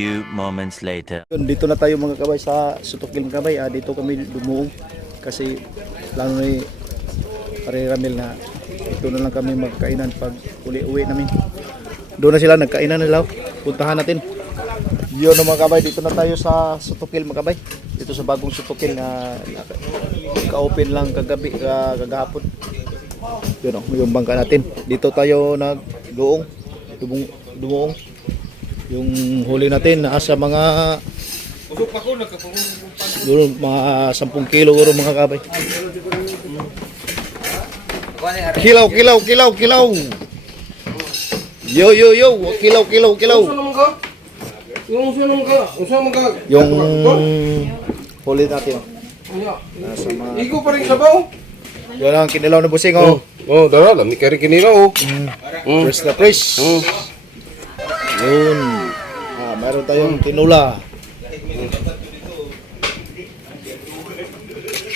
few moments later. Dito na tayo mga kabay sa Sutokil mga kabay. Dito kami dumuong kasi plano ni Pare Ramil na ito na lang kami magkainan pag uli-uwi namin. Doon na sila nagkainan nila. Puntahan natin. Yun mga kabay, dito na tayo sa Sutokil mga kabay. Dito sa bagong Sutokil na ka-open lang kagahapon. Yun yung bangka natin. Dito tayo nagduong. Dumuong. Yung huli natin nasa mga siguro mga 10 kilo guro mga kabay. Kilaw. Yo. Kilaw. Yung huli natin. Nasa mga Iko pa rin sabaw. yun ang kinilaw na busing oh. Oh, dara, lami ka rin kinilaw. Fresh na fresh. Yun. Mayroon tayong tinula.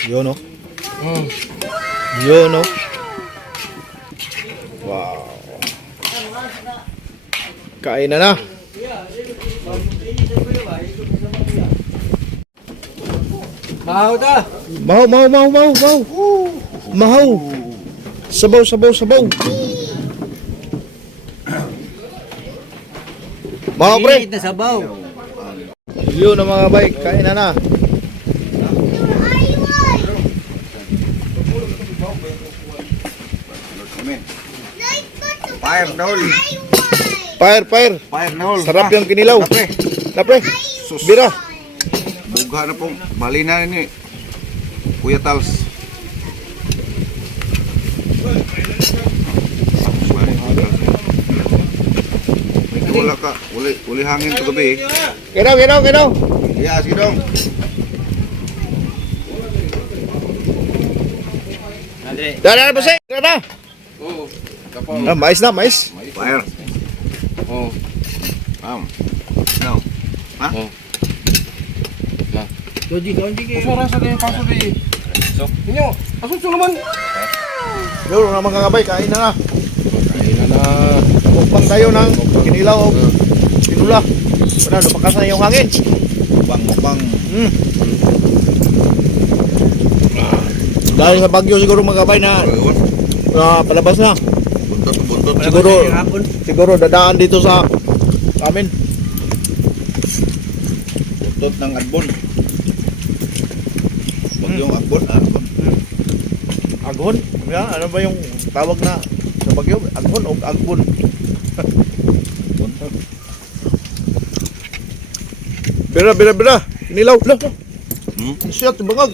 Yun oh. Yun oh. Wow. Kain na. Mahaw ta. Mahaw. Sabaw. Mahaw pre. Na sabaw. Yun ang mga bike, kain na. Fire daul. Fire. Fire daul. Sarap yung kinilaw. Napre. Bira. Buga na po. Bali na ini. Kuya Tals. Wala ka. Uli hangin to gabi. Kinaw. Iya, sige dong. Dara busing. Dara. Oo. Mais na. Fire. Oh. No. Ha? Oh. Doji ke. Suara sa kayo paso di. Sok. Inyo, aso naman. Yun ang mga kabay, kain na. Mukbang tayo ng kinilaw o tinula. Wala, lumakas na yung hangin. Mukbang. Dahil sa bagyo siguro mga kabay na palabas na. Buntot. Siguro dadaan dito sa amin. Buntot ng Agbon. Yung Agbon. Aghon? Ano ba yung tawag na sa bagyo? Aghon o agbon? Bira. Kinilaw. Shot, bangag.